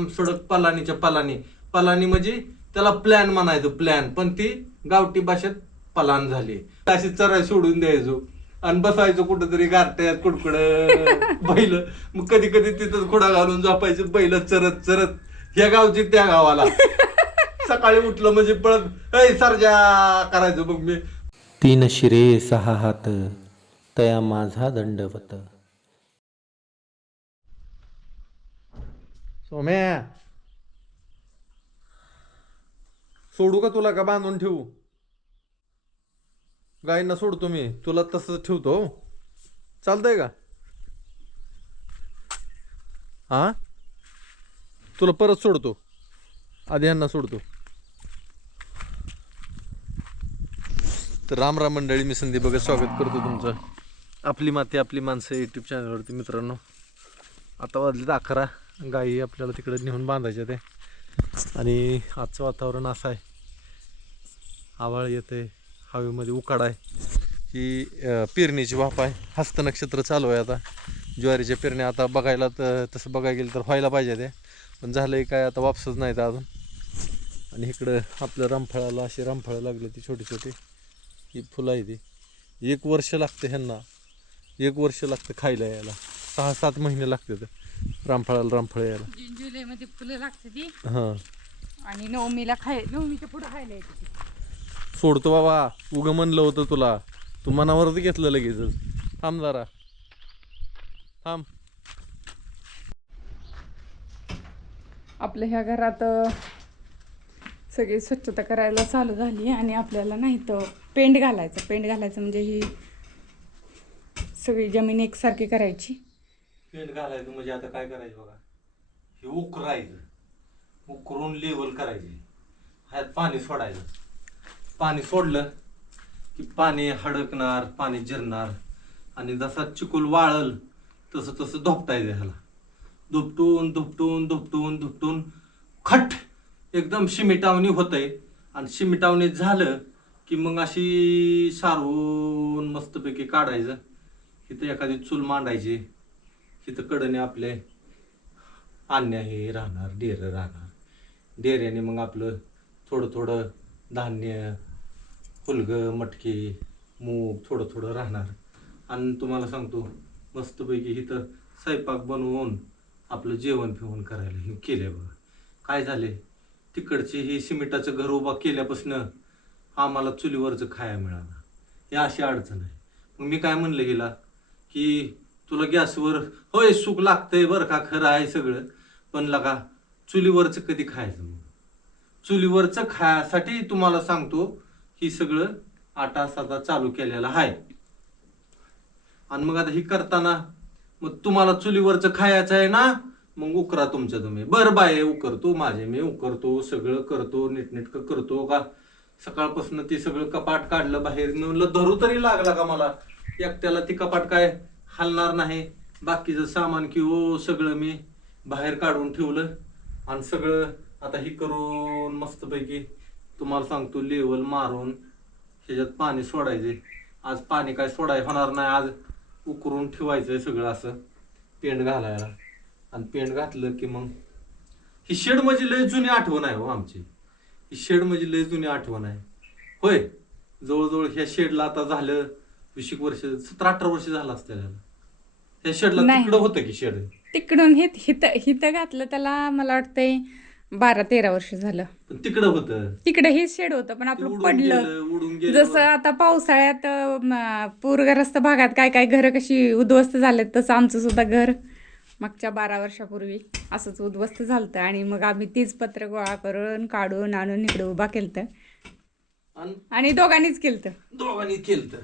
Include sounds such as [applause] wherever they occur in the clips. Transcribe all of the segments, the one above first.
लांब सडक पलानीच्या पलानी. पलानी म्हणजे त्याला प्लॅन म्हणायचं प्लॅन पण ती गावठी भाषेत पलान झाली. अशी चराय सोडून द्यायचो. आणि बसायचो कुठंतरी गारट्यात कुडकुड [laughs] बैल. मग कधी कधी तिथं खुडा घालून झोपायचं बैल चरत चरत. ह्या गावची त्या गावाला. [laughs] सकाळी उठलं म्हणजे पळत ऐ सरजा! करायचो मग मी. तीन शिरे सहा हात तया माझा दंडवत. सोम्या. सोडू का तुला का बांधून ठेवू? गायींना सोडतो मी तुला तसंच ठेवतो हो. चालतंय का? हा? तुला परत सोडतो. आधी यांना सोडतो. तर राम राम मंडळी मी संधी बघा स्वागत करतो तुमचं. आपली माती आपली माणसं यूट्यूब चॅनलवरती मित्रांनो. आता वाजलेत अकरा. गायी आपल्याला तिकडे नेऊन बांधायच्या ते. आणि आजचं वातावरण असं आहे. आवाळ येते. हवेमध्ये उकाड आहे. ही पेरणीची वाफ आहे. हस्त नक्षत्र चालू आहे आता. ज्वारीच्या पेरण्या आता बघायला तर तसं बघायला गेलं तर व्हायला पाहिजे ते. पण झालंय काय आता वापसच नाही तर अजून. आणि इकडं आपलं रामफळाला अशी रामफळं लागली ती छोटी छोटी. ही फुलं आहे ती. एक वर्ष लागते ह्यांना. एक वर्ष लागतं खायला यायला. सहा सात महिने लागते रामफळाला रामफळ यायला. जून जुलै मध्ये फुलं लागते ती. हां. आणि नवमीला खाय नवमीच्या पुढे खायला येते ती. सोडतो बाबा उगं म्हणलं होतं तुला. तू मनावरच घेतलं लगेचच. थांब जरा. थांब. आपल्या ह्या घरात अ, सगळी स्वच्छता करायला चालू झाली आणि आपल्याला नाही तर पेंट घालायचं. पेंट घालायचं म्हणजे ही सगळी जमीन एकसारखी करायची. पेंट घालायचं म्हणजे आता काय करायचं बघा? हे उकरायचं. उकरून लेवल करायची. ह्यात पाणी सोडायचं. पाणी सोडलं की पाणी हडकणार पाणी जिरणार. आणि जसा चिकूल वाळल तसं तसं धोपटायचं ह्याला. धुपटून धुपटून धुपटून धुपटून खट! एकदम शिमिटावणी होतंय. आणि शिमिटावणी झालं की मग अशी सारवून मस्तपैकी काढायचं. इथं एखादी चूल मांडायची. इथं कडने आपले अन्य हे राहणार डेरं राहणार. डेऱ्याने मग आपलं थोडं थोडं धान्य फुलगं मटकी मूग थोडं थोडं राहणार. आणि तुम्हाला सांगतो मस्तपैकी इथं स्वयंपाक बनवून आपलं जेवण फिवण करायला हे केलं बघा. काय झाले? तिकडची ही सिमेंटाचं घर उभा केल्यापासून आम्हाला चुलीवरचं खाया मिळालं. हे अशी अडचण आहे. मग मी काय म्हणलं हिला? की तुला गॅसवर होय सुख लागतंय बरं का खरं आहे सगळं. पण लगा चुलीवरचं कधी खायचं मग? चुलीवरचं खायासाठी तुम्हाला सांगतो ही सगळं आटा साधा चालू केलेला आहे. आणि मग आता ही करताना मग तुम्हाला चुलीवरचं खायचं आहे ना मग उकरा तुमचं तुम्ही. बरं बाय उकरतो माझे मी उकरतो सगळं करतो नीटनेटकं करतो का? सकाळपासून ते सगळं कपाट काढलं बाहेर मी धरू तरी लागला का मला? एकट्याला ती कपाट काय? हलणार नाही. बाकीचं सामान किंवा सगळं मी बाहेर काढून ठेवलं. आणि सगळं आता हे करून मस्तपैकी तुम्हाला सांगतो लेवल मारून ह्याच्यात पाणी सोडायचे आज पाणी काय सोडाय होणार नाही. आज उकरून ठेवायचं सगळं असं पेंट घालायला. आणि पेंट घातलं की मग ही शेड म्हणजे लय जुनी आठवण आहे हो आमची. ही शेड म्हणजे लय जुनी आठवण आहे. होय जवळजवळ ह्या शेडला आता झालं वीस एक वर्ष सतरा अठरा वर्ष झालं असतं त्याला. ह्या शेडला नाही. तिकडं होतं की शेड? तिकडून हित हित हिथं घातलं त्याला मला वाटतंय बारा तेरा वर्ष झालं. पण तिकडं होतं. तिकडे हे शेड होतं पण ते आपलं उडून पडलं. गेलं, उडून गेलं. जसं आता पावसाळ्यात अ, म, पूरग्रस्त भागात काय काय घरं कशी उद्ध्वस्त झालेत तसं आमचं सुद्धा घर मागच्या बारा वर्षापूर्वी असंच उद्ध्वस्त झालं आणि मग आम्ही तीच पत्र गोळा करून काढून आणून इकडे उभा केलं आणि आणि दोघांनीच केलं दोघांनी केलं तर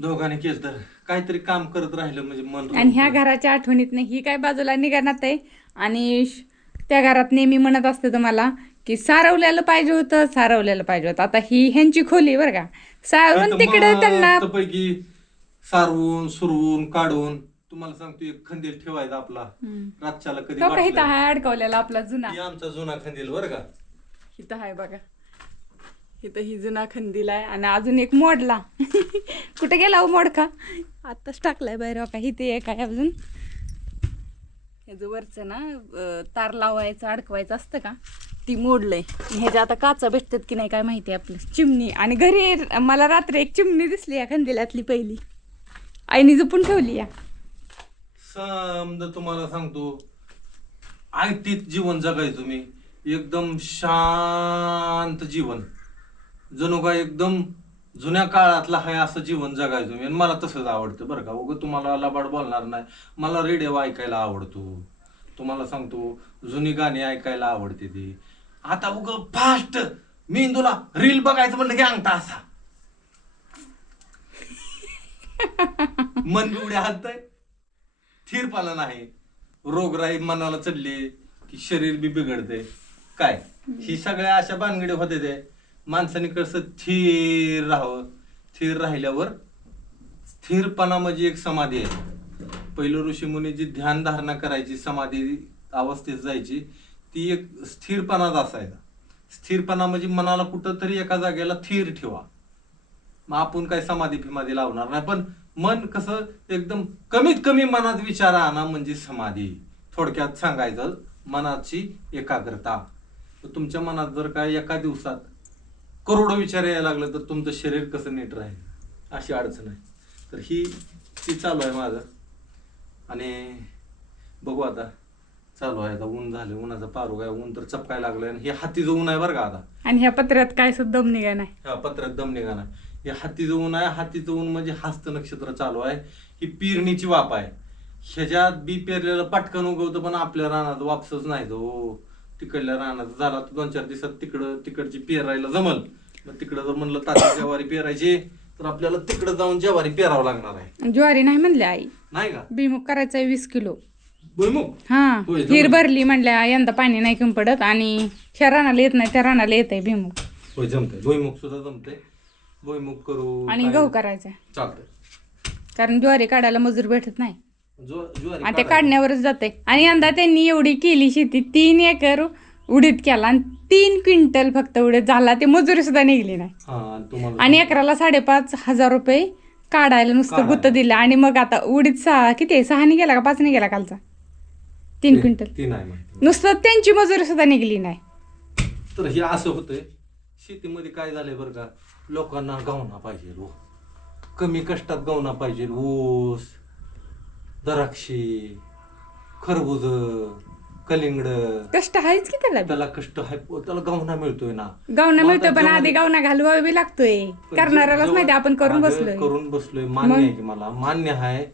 दोघांनी केलं तर काहीतरी काम करत राहिलं म्हणजे मन आणि ह्या घराच्या आठवणीत नाही ही काय बाजूला निघणार आहे? आणि श- त्या घरात नेहमी म्हणत असते तुम्हाला की सारवलेलं पाहिजे होतं सारवलेलं पाहिजे होतं. आता ही ह्यांची खोली बरं का. सारवून तिकडे त्यांना पैकी सारवून सुरवून काढून तुम्हाला सांगतो एक खंदील ठेवायचा आपला. हम्म. रातच्याला कधी तो काही वाटलं. अडकवलेला आपला जुना? ही आमचा जुना खंदील बरं का. इथं आहे बघा. इथं ही जुना खंदील आहे आणि अजून एक मोडला. [laughs] कुठे गेला हो मोडका? आत्ताच टाकलाय बाहेर का इथे एक आहे अजून. ह्याचं वरचं ना तार लावायचं अडकवायचं असतं का? ती मोडलंय. ह्याच्या आता काचा भेटतात की नाही काय माहिती आपलं. चिमणी. आणि घरी मला रात्री एक चिमणी दिसली या कंदिलातली पहिली. आईने जपून ठेवली या. समजा तुम्हाला सांगतो आयतीत जीवन जगाय तुम्ही. एकदम शांत जीवन. जणू काय एकदम जुन्या काळातलं आहे असं जीवन जगायचो मी. आणि मला तसंच आवडतं बरं का. उगं तुम्हाला लबाड बोलणार नाही. मला रेडिओ ऐकायला आवडतो. तुम्हाला सांगतो जुनी गाणी ऐकायला आवडते ती. आता उगं फास्ट मी तुला रील बघायचं म्हणलं की अंगठा असा. मन उड्या हात थिरपाला नाही. रोगराई मनाला चढली की शरीर बी बिघडते काय? ही सगळ्या अशा बानगडी होते ते माणसाने कसं स्थिर राहावं? स्थिर राहिल्यावर स्थिरपणा म्हणजे एक समाधी आहे. पहिलं ऋषी मुनी जी ध्यान धारणा करायची समाधी अवस्थेत जायची ती एक स्थिरपणाच असायचा स्थिरपणा म्हणजे मनाला कुठंतरी एका जागेला स्थिर ठेवा. मग आपण काय समाधी फिमाधी लावणार नाही पण मन कसं एकदम कमीत कमी मनात विचार आणा म्हणजे समाधी. थोडक्यात सांगायचं मनाची एकाग्रता. तर तुमच्या मनात जर काय एका दिवसात करोडो विचार यायला लागलं तर तुमचं शरीर कसं नीट राहील? अशी अडचण आहे. तर ही ती चालू आहे माझं. आणि बघू आता. चालू आहे आता. ऊन झालं. उन्हाचा पारू काय ऊन तर चपकाय लागलं आणि हे हातीचं ऊन आहे बरं का आता? आणि ह्या पत्र्यात काय सुद्धा दम निघा नाही. ह्या पत्रात दम निघाला हे हातीचं ऊन आहे. हातीचं ऊन म्हणजे हस्त नक्षत्र चालू आहे. ही पेरणीची वाप आहे. ह्याच्यात बी पेरलेलं पटकन उगवतं पण आपल्या रानात वापसच नाही तो. तिकडल्या रानात झाला तर दोन चार दिवसात तिकडं तिकडची पेरायला जमल. मग तिकडं जर म्हणलं ताजी ज्वारी पेरायची तर आपल्याला तिकडं जाऊन ज्वारी पेरावं लागणार आहे. ज्वारी नाही म्हणल्या आई. नाही का? भुईमुग करायचा आहे वीस किलो. भुईमुग? हा होय, हिर. भरली म्हणल्या यंदा पाणी नाही कमी पडत आणि ह्या रानाला येत नाही त्या रानाला येत आहे भुईमुग. होय जमतंय. भुईमुग सुद्धा जमतंय. भुईमुग करू आणि काय- गहू करायचा चालतंय. कारण ज्वारी काढायला मजूर भेटत नाही. ज्व- ज्वारी आणि ते. काढण्यावरच जाते आणि यंदा त्यांनी एवढी केली शेती तीन एकर उडीद केला आणि तीन क्विंटल फक्त उडीद झाला ते मजुरी सुद्धा निघली नाही. हा आणि एकराला साडेपाच हजार रुपये काढायला नुसतं. गुत्त दिलं. आणि मग आता उडीद सहा किती आहे? सहानी गेला का पाचने गेला कालचा? तीन क्विंटल. नुसतं त्यांची मजुरी सुद्धा निघली नाही. तर हे असं होतंय शेतीमध्ये काय झालंय बरं का? लोकांना गावना पाहिजे हो. कमी कष्टात गावना पाहिजे. ऊस द्राक्षी खरबूज कलिंगड. कष्ट आहेच की त्याला. त्याला कष्ट आहे. त्याला गावना मिळतोय ना. गावना मग मिळतोय आता पण आधी गावना घालवावी बी लागतोय. करणाऱ्यालाच माहिती आपण करून अगं, बसलोय. करून बसलोय मान्य? आहे की मला. मान्य आहे.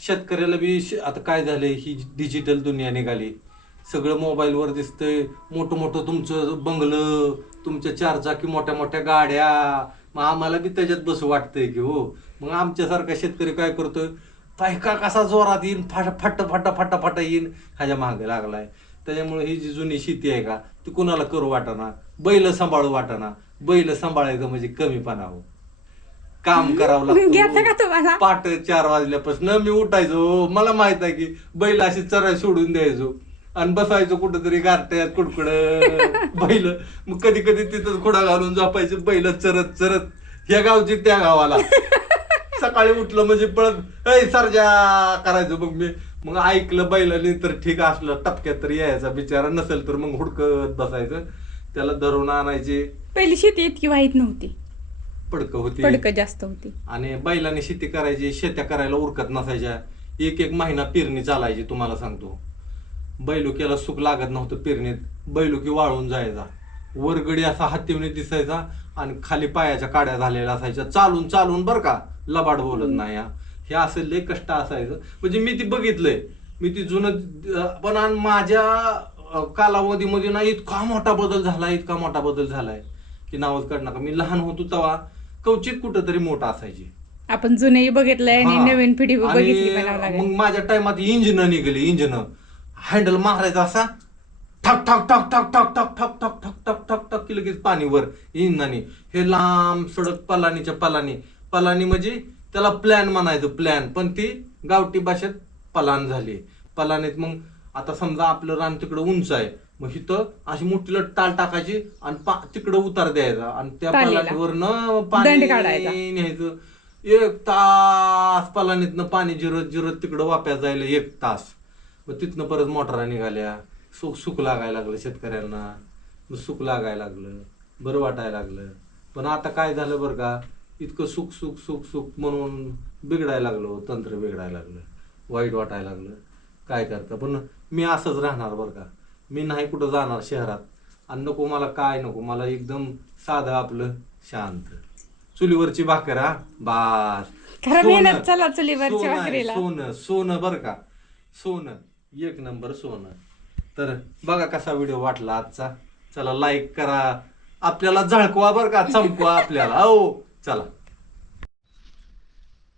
शेतकऱ्याला बी श- आता काय झालंय ही डिजिटल दुनिया निघाली. सगळं मोबाईलवर दिसतंय. मोठं मोठं तुमचं बंगलं तुमच्या चार चाकी मोठ्या मोठ्या गाड्या. मग आम्हाला बी त्याच्यात बसू वाटतंय की हो. मग आमच्यासारखा शेतकरी काय करतोय? पायका कसा जोरात येईन फाट फट फट फट फट येईन ह्याच्या मागे लागलाय. त्याच्यामुळे ही जी जुनी शेती आहे का ती कुणाला करू वाटाना? बैल सांभाळू वाटाना? बैल सांभाळायचं म्हणजे कमी पानावं काम करावं? लागतं. पाट चार वाजल्यापासून मी उठायचो. मला माहीत आहे की बैल अशी चराय सोडून द्यायचो. आणि बसायचो कुठंतरी गारट्यात कुडकुड. [laughs] बैल मग कधी कधी तिथं खुडा घालून झोपायचे. बैल चरत चरत. या गावची त्या गावाला. सकाळी उठलं म्हणजे पळत ऐ सरजा करायचो मग मी. मग ऐकलं बैलाने तर ठीक असलं टपक्यात तर यायचा बिचारा नसेल तर मग हुडकत बसायचं. त्याला धरून आणायचे. पहिली शेती इतकी वाईट नव्हती. पडकं होती. पडकं जास्त होती. आणि बैलाने शेती करायची शेत्या करायला उरकत नसायच्या. एक एक महिना पेरणी चालायची तुम्हाला सांगतो. बैलुक्याला सुख लागत नव्हतं पेरणीत. बैलुकी वाळून जायचा. वरगडी असा हत्तीवणी दिसायचा आणि खाली पायाच्या काड्या झालेल्या असायच्या चालून चालून बर का लबाड बोलत नाही हा. हे असं लय कष्ट असायचं म्हणजे मी ती बघितलंय मी ती जुनं पण आणि माझ्या कालावधीमध्ये ना इतका मोठा बदल झालाय इतका मोठा बदल झालाय की नावच काढ नका मी लहान होतो तेव्हा कवचित कुठंतरी मोठा असायची आपण जुनेही बघितलंय आणि हा. नवीन पिढी बघितली मग माझ्या टायमात इंजिन निघाली इंजिन हँडल मारायचा असा ठक ठक ठक ठक ठक ठक ठक ठक ठक ठक की लगेच पाणी वर इंजिनाने हे लांब सडक पलानीच्या पलानी. पलानी म्हणजे त्याला प्लॅन म्हणायचं प्लॅन पण ती गावठी भाषेत पलान झाली. पलानीत मग आता समजा आपलं रान तिकडं उंच आहे मग इथं अशी मोठीला टाल टाकायची आणि तिकडं उतार द्यायचा. आणि त्या. पलानीवरनं पाणी. न्यायचं. एक तास पलानीतनं पाणी जिरत जिरत तिकडं वाप्यात जायला एक तास. मग तिथनं परत मोटरा निघाल्या. सुख सुख लागायला लागलं शेतकऱ्यांना. मग सुख लागायला लागलं बरं वाटायला लागलं. पण आता काय झालं बरं का इतकं सुख सुख सुख सुख म्हणून बिघडायला लागलो तंत्र बिघडायला लागलं वाईट वाटायला लागलं. काय करता? पण मी असंच राहणार बरं का. मी नाही कुठं जाणार शहरात. आणि नको मला काय नको मला एकदम साधं आपलं शांत. चुलीवरची भाकर हा? बास. सोनं. चला सोनं आहे, भाकरीला. सोनं सोनं बरं का. सोनं. एक नंबर सोनं. तर बघा कसा व्हिडिओ वाटला आजचा. चला लाईक करा. आपल्याला झळकवा बरं का चमकवा आपल्याला. हो चला.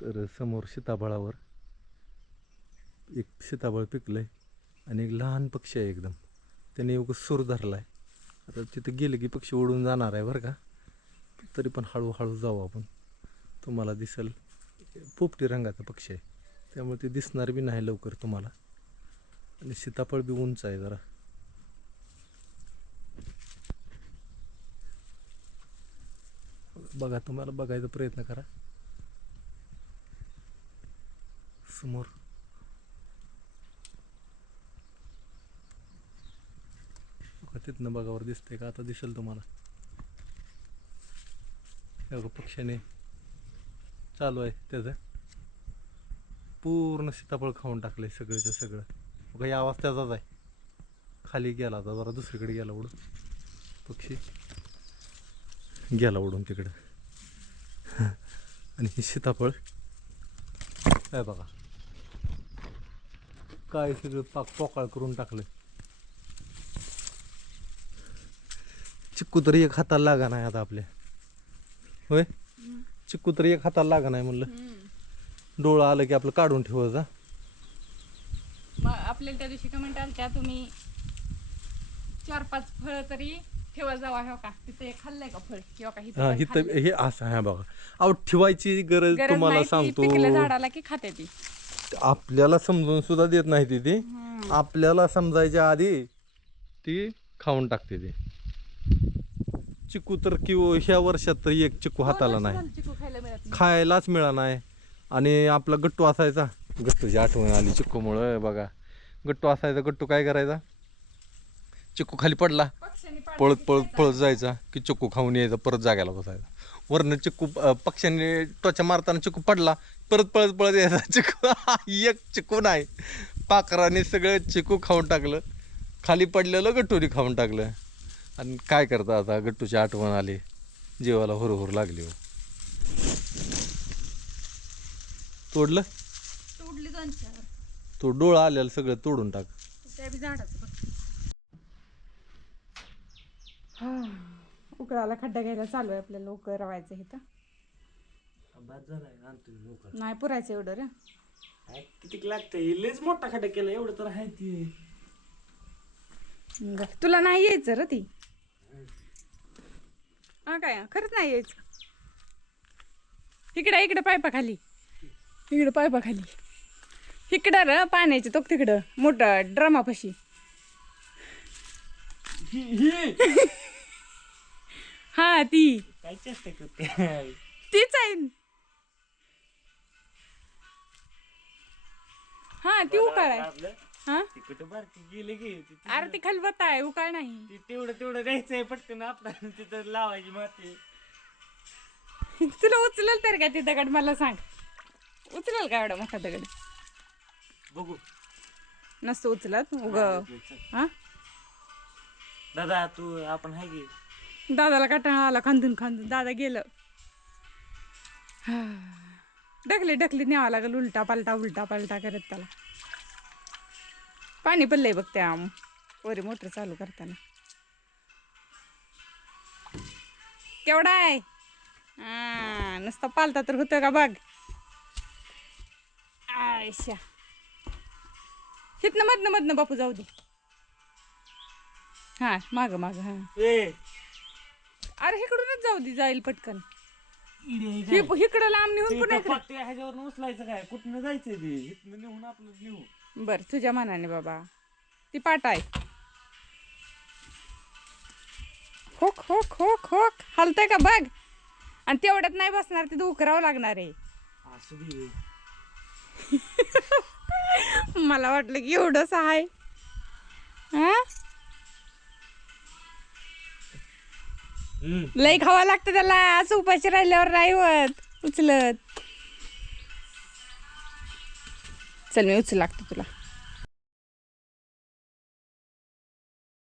तर समोर सीताफळावर एक सीताफळ पिकलंय आणि एक लहान पक्षी आहे एकदम. त्याने योग सूर धरलाय. आता तिथं गेलं की पक्षी उडून जाणार आहे बरं का. तरी पण हळूहळू जाऊ आपण. तुम्हाला दिसेल पोपटी रंगाचा पक्षी आहे. त्यामुळे ते दिसणार बी नाही लवकर तुम्हाला. आणि सीताफळ बी उंच आहे जरा. बघा तुम्हाला बघायचा प्रयत्न करा. समोर. तिथनं बघावर दिसतंय का? आता दिसेल तुम्हाला. हे बघा पक्ष्याने चालू आहे त्याचं. पूर्ण सीताफळ खाऊन टाकलंय सगळंच्या सगळं. बघा या आवाज त्याचाच आहे. खाली गेला होता जरा दुसरीकडे गेला उडून. पक्षी. गेला उडून तिकडं. आणि हे सीताफळ. काय बघा. काय सगळं पाक पोकाळ करून टाकलं चिक्कू तरी एक हाताला लागा नाही आता आपल्या. होय? चिक्कू तरी एक हाताला लागा नाही म्हणलं. डोळं आलं की आपलं काढून ठेवायचं आपल्याला त्या दिवशी कमेंट आली त्या तुम्ही चार पाच फळ तरी ठेवा जावा हो का तिथे एक खाल्लंय का फळ? किंवा काही हा हे असं आहे बघा. अहो ठेवायची गरज तुम्हाला सांगतो. पिकल्या झाडाला की खाते ती. आपल्याला समजून सुद्धा देत नाही ती ती. आपल्याला समजायच्या आधी ती खाऊन टाकते ती. चिकू तर किंवा ह्या वर्षात तर एक चिकू हाताला नाही. चिकू खायला मिळत नाही. खायलाच मिळा नाही. आणि आपला गट्टू असायचा. गट्टूची आठवण आली चिक्कूमुळं बघा. गट्टू असायचा गट्टू काय करायचा? चिक्कू खाली पडला. पळत पळत पळत जायचा की चिक्कू खाऊन यायचा परत जाग्याला बसायचा. वरनं चिक्कू पक्ष्यांनी टोचा मारताना चिक्कू पडला परत पळत पळत यायचा. [laughs] चिक्कू एक चिक्कू नाही. पाखराने सगळं चिक्कू खाऊन टाकलं. खाली पडलेलं गट्टूरी खाऊन टाकलं. आणि काय करता आता? गट्टूची आठवण आली. जीवाला हुरहुर लागली हो. तोडलं? तो डोळा आलेलं सगळं तोडून टाक त्या बी झाडाचं बघ. हा. उकळाला खड्डा घ्यायला चालू आहे आपल्याला उकळ रवायचं इथं नाही पुरायचं एवढं रे. किती लागतंय? लयच मोठा खड्डा केला एवढं तर आहे ती. बरं. तुला नाही यायचं र ती. हा काय खरंच नाही यायचं? इकडे इकडे पायपा खाली इकडे पायपा खाली इकडं र पाण्याची तो तिकडं. मोठं ड्रमापाशी. ही ही. हा ती. काय चेष्टा करते तीच आहे. हा ती उकाळ आहे. आपलं. हा? बारकी गेली की? अरे ती खलबत्ता आहे उकाळ नाही. ती तेवढं तेवढं द्यायचंय पटकन आपलं तिथं लावायची माती. तुला उचलल तर का ती दगड? मला सांग. उचलल का एवढा मोठा दगड? बघू. नसतो उचलत उग. हा? दादा तू आपण हाय की? दादाला काटाळा आला खांदून खांदून. दादा गेलं. ढकली ढकली न्यावं लागेल उलटा पालटा उलटा पालटा करत त्याला. पाणी पडलंय बघ त्या वरी मोटर चालू करताना. केवढा आहे? हा, नुसता पालता तर होतं का बघ? आयशा. हितनं मधनं मधनं बापू जाऊ दे. हा माग माग हा. अरे इकडूनच जाऊ दे जाईल पटकन? इकडं लांब निघून ते पुन्हा इकडं. ह्याच्यावर उचलायचं काय? कुठनं जायचंय ते? इथनं नेऊन आपलं नेऊ. बर तुझ्या मनाने बाबा. ती पाट आहे. होक होक होक होक हलतंय का बघ? आणि तेवढ्यात नाही बसणार ते उकरावं लागणार आहे. असू दे. [laughs] मला वाटलं की एवढंच आहे. हा? लई खावा लागतं त्याला. असं उपाशी राहिल्यावर नाही होत. उचलत. चल मी उचल लागतो तुला.